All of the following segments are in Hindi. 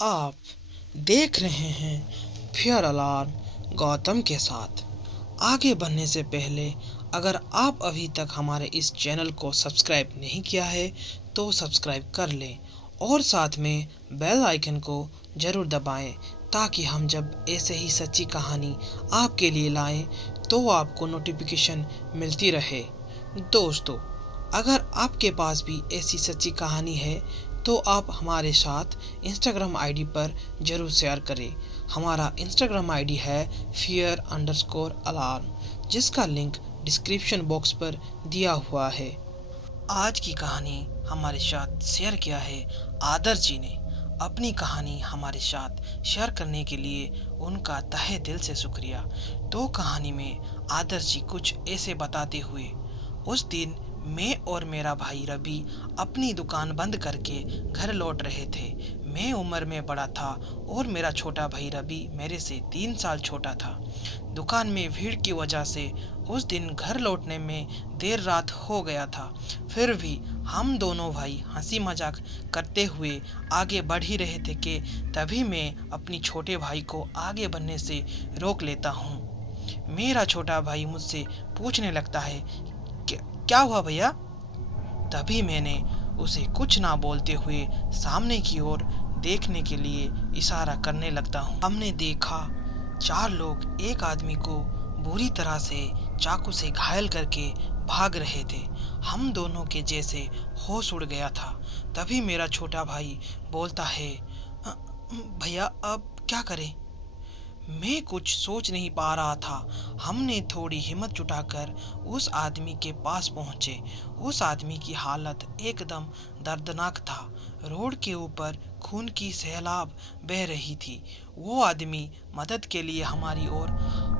आप देख रहे हैं फियर अलार्म गौतम के साथ। आगे बढ़ने से पहले अगर आप अभी तक हमारे इस चैनल को सब्सक्राइब नहीं किया है तो सब्सक्राइब कर लें और साथ में बेल आइकन को ज़रूर दबाएं ताकि हम जब ऐसे ही सच्ची कहानी आपके लिए लाएं तो आपको नोटिफिकेशन मिलती रहे। दोस्तों, अगर आपके पास भी ऐसी सच्ची कहानी है तो आप हमारे साथ इंस्टाग्राम आईडी पर ज़रूर शेयर करें। हमारा इंस्टाग्राम आईडी है fear_alarm, जिसका लिंक डिस्क्रिप्शन बॉक्स पर दिया हुआ है। आज की कहानी हमारे साथ शेयर किया है आदर्श जी ने। अपनी कहानी हमारे साथ शेयर करने के लिए उनका तहे दिल से शुक्रिया। तो कहानी में आदर्श जी कुछ ऐसे बताते हुए, उस दिन मैं और मेरा भाई रवि अपनी दुकान बंद करके घर लौट रहे थे। मैं उम्र में बड़ा था और मेरा छोटा भाई रवि मेरे से 3 साल छोटा था। दुकान में भीड़ की वजह से उस दिन घर लौटने में देर रात हो गया था। फिर भी हम दोनों भाई हंसी मजाक करते हुए आगे बढ़ ही रहे थे कि तभी मैं अपनी छोटे भाई को आगे बढ़ने से रोक लेता हूँ। मेरा छोटा भाई मुझसे पूछने लगता है, क्या हुआ भैया? तभी मैंने उसे कुछ ना बोलते हुए सामने की ओर देखने के लिए इशारा करने लगता हूँ। हमने देखा 4 लोग एक आदमी को बुरी तरह से चाकू से घायल करके भाग रहे थे। हम दोनों के जैसे होश उड़ गया था। तभी मेरा छोटा भाई बोलता है, भैया अब क्या करें? मैं कुछ सोच नहीं पा रहा था। हमने थोड़ी हिम्मत जुटाकर उस आदमी के पास पहुंचे। उस आदमी की हालत एकदम दर्दनाक था। रोड के ऊपर खून की सैलाब बह रही थी। वो आदमी मदद के लिए हमारी ओर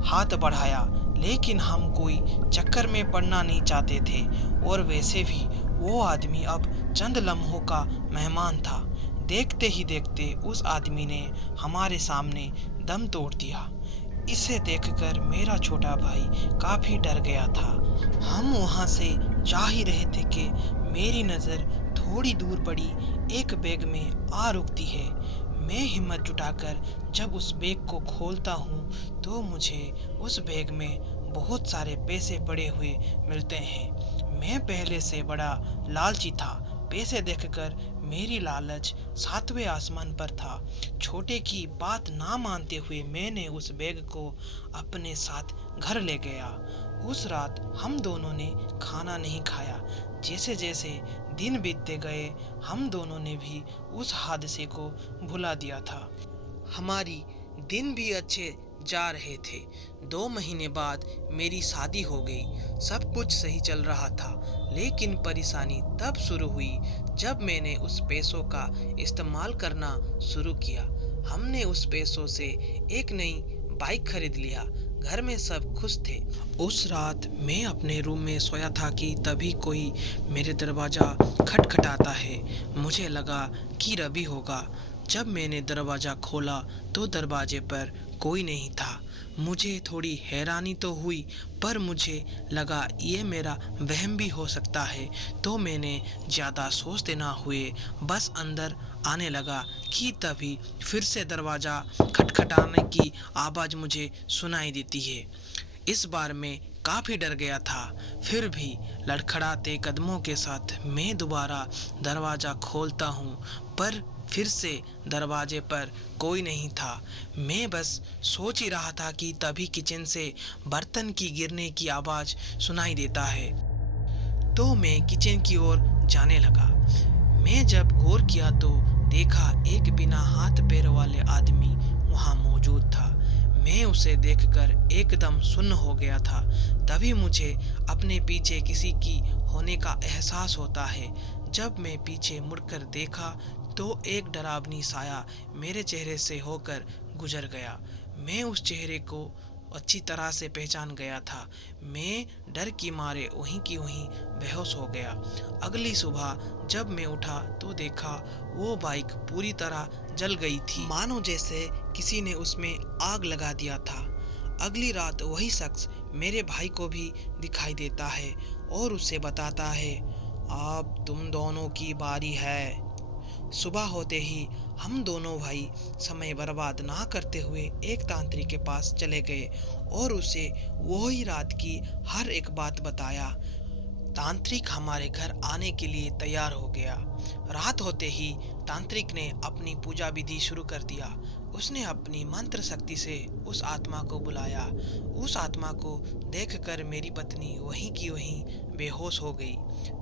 हाथ बढ़ाया, लेकिन हम कोई चक्कर में पड़ना नहीं चाहते थे और वैसे भी वो आदमी अब चंद लम्हों का मेहमान था। देखते ही देखते उस आदमी ने हमारे सामने दम तोड़ दिया। इसे देखकर मेरा छोटा भाई काफी डर गया था। हम वहां से जा ही रहे थे कि मेरी नजर थोड़ी दूर पड़ी एक बैग में आ रुकती है। मैं हिम्मत जुटाकर जब उस बैग को खोलता हूँ तो मुझे उस बैग में बहुत सारे पैसे पड़े हुए मिलते हैं। मैं पहले से बड़ा लालची था। पैसे देखकर मेरी लालच 7वें आसमान पर था। छोटे की बात ना मानते हुए मैंने उस बैग को अपने साथ घर ले गया। उस रात हम दोनों ने खाना नहीं खाया। जैसे जैसे दिन बीतते गए हम दोनों ने भी उस हादसे को भुला दिया था। हमारी दिन भी अच्छे जा रहे थे। 2 महीने बाद मेरी शादी हो गई। सब कुछ सही चल रहा था, लेकिन परेशानी तब शुरू हुई जब मैंने उस पैसों का इस्तेमाल करना शुरू किया। हमने उस पैसों से एक नई बाइक खरीद लिया। घर में सब खुश थे। उस रात मैं अपने रूम में सोया था कि तभी कोई मेरे दरवाजा खटखटाता है। मुझे लगा कि रवि होगा। जब मैंने दरवाजा खोला तो दरवाजे पर कोई नहीं था। मुझे थोड़ी हैरानी तो हुई, पर मुझे लगा ये मेरा वहम भी हो सकता है, तो मैंने ज़्यादा सोचते ना हुए बस अंदर आने लगा कि तभी फिर से दरवाज़ा खटखटाने की आवाज़ मुझे सुनाई देती है। इस बार मैं काफ़ी डर गया था। फिर भी लड़खड़ाते कदमों के साथ मैं दोबारा दरवाज़ा खोलता हूँ, पर फिर से दरवाजे पर कोई नहीं था। मैं बस सोच ही रहा था कि तभी किचन से बर्तन की गिरने की आवाज़ सुनाई देता है। तो मैं किचन की ओर जाने लगा। मैं जब गौर किया तो देखा एक बिना हाथ पैर वाले आदमी वहां मौजूद था। मैं उसे देखकर एकदम सुन्न हो गया था। तभी मुझे अपने पीछे किसी की होने का एहसास होता है। जब मैं पीछे मुड़कर देखा तो एक डरावनी साया मेरे चेहरे से होकर गुजर गया। मैं उस चेहरे को अच्छी तरह से पहचान गया था। मैं डर की मारे वहीं की वहीं बेहोश हो गया। अगली सुबह जब मैं उठा तो देखा वो बाइक पूरी तरह जल गई थी, मानो जैसे किसी ने उसमें आग लगा दिया था। अगली रात वही शख्स मेरे भाई को भी दिखाई देता है और उसे बताता है, अब तुम दोनों की बारी है। सुबह होते ही हम दोनों भाई समय बर्बाद ना करते हुए एक तांत्रिक के पास चले गए और उसे वही रात की हर एक बात बताया। तांत्रिक हमारे घर आने के लिए तैयार हो गया। रात होते ही तांत्रिक ने अपनी पूजा विधि शुरू कर दिया। उसने अपनी मंत्र शक्ति से उस आत्मा को बुलाया। उस आत्मा को देखकर मेरी पत्नी वहीं की वहीं बेहोश हो गई।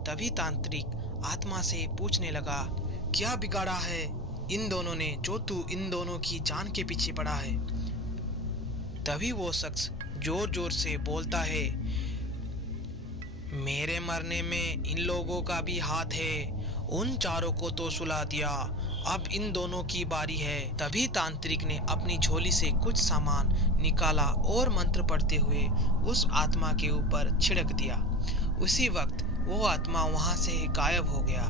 तभी तांत्रिक आत्मा से पूछने लगा, क्या बिगाड़ा है इन दोनों ने जो तू इन दोनों की जान के पीछे पड़ा है? तभी वो शख्स जोर जोर से बोलता है, मेरे मरने में इन लोगों का भी हाथ है। उन चारों को तो सुला दिया, अब इन दोनों की बारी है। तभी तांत्रिक ने अपनी झोली से कुछ सामान निकाला और मंत्र पढ़ते हुए उस आत्मा के ऊपर छिड़क दिया। उसी वक्त वो आत्मा वहां से गायब हो गया।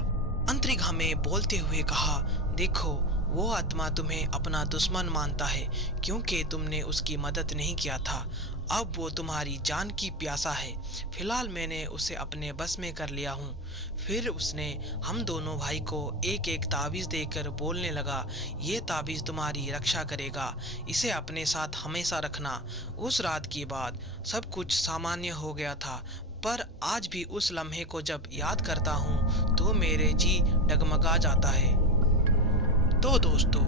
तांत्रिक हमें बोलते हुए कहा, देखो वो आत्मा तुम्हें अपना दुश्मन मानता है क्योंकि तुमने उसकी मदद नहीं किया था। अब वो तुम्हारी जान की प्यासा है। फिलहाल मैंने उसे अपने बस में कर लिया हूँ। फिर उसने हम दोनों भाई को एक एक ताबीज देकर बोलने लगा, ये ताबीज तुम्हारी रक्षा करेगा, इसे अपने साथ हमेशा रखना। उस रात के बाद सब कुछ सामान्य हो गया था, पर आज भी उस लम्हे को जब याद करता हूँ तो मेरे जी डगमगा जाता है। तो दोस्तों,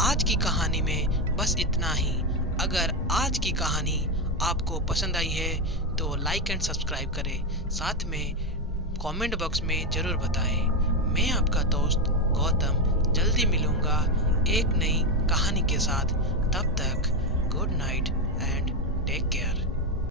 आज की कहानी में बस इतना ही। अगर आज की कहानी आपको पसंद आई है तो लाइक एंड सब्सक्राइब करें, साथ में कमेंट बॉक्स में ज़रूर बताएं। मैं आपका दोस्त गौतम जल्दी मिलूंगा एक नई कहानी के साथ। तब तक good night and take care.